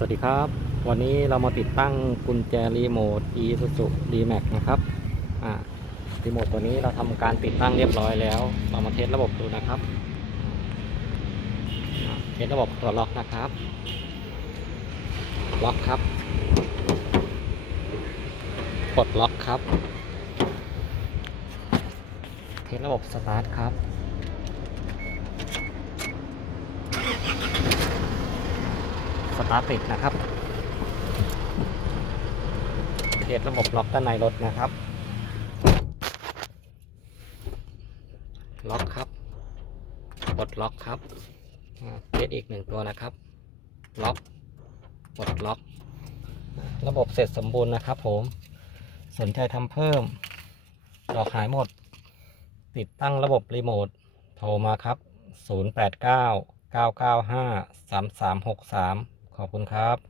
สวัสดีครับ วันนี้เรามาติดตั้งกุญแจรีโมท Isuzu D-Max นะครับอ่ารีโมทตัวนี้เราทำการติดตั้งเรียบร้อยแล้ว เรามาเทสระบบดูนะครับเทสระบบตัวล็อกนะครับ ล็อกครับ กดล็อกครับ เทสระบบสตาร์ทครับ สตาร์ทติดนะครับเทสระบบล็อกด้านในรถนะครับ ล็อกครับกดล็อกครับเทสอีกหนึ่งตัวนะครับ ล็อกกดล็อก ระบบเสร็จสมบูรณ์นะครับผม สนใจทำเพิ่ม ดอกหายหมด ติดตั้งระบบรีโมท โทรมาครับ 089 995 3363 ขอบคุณครับ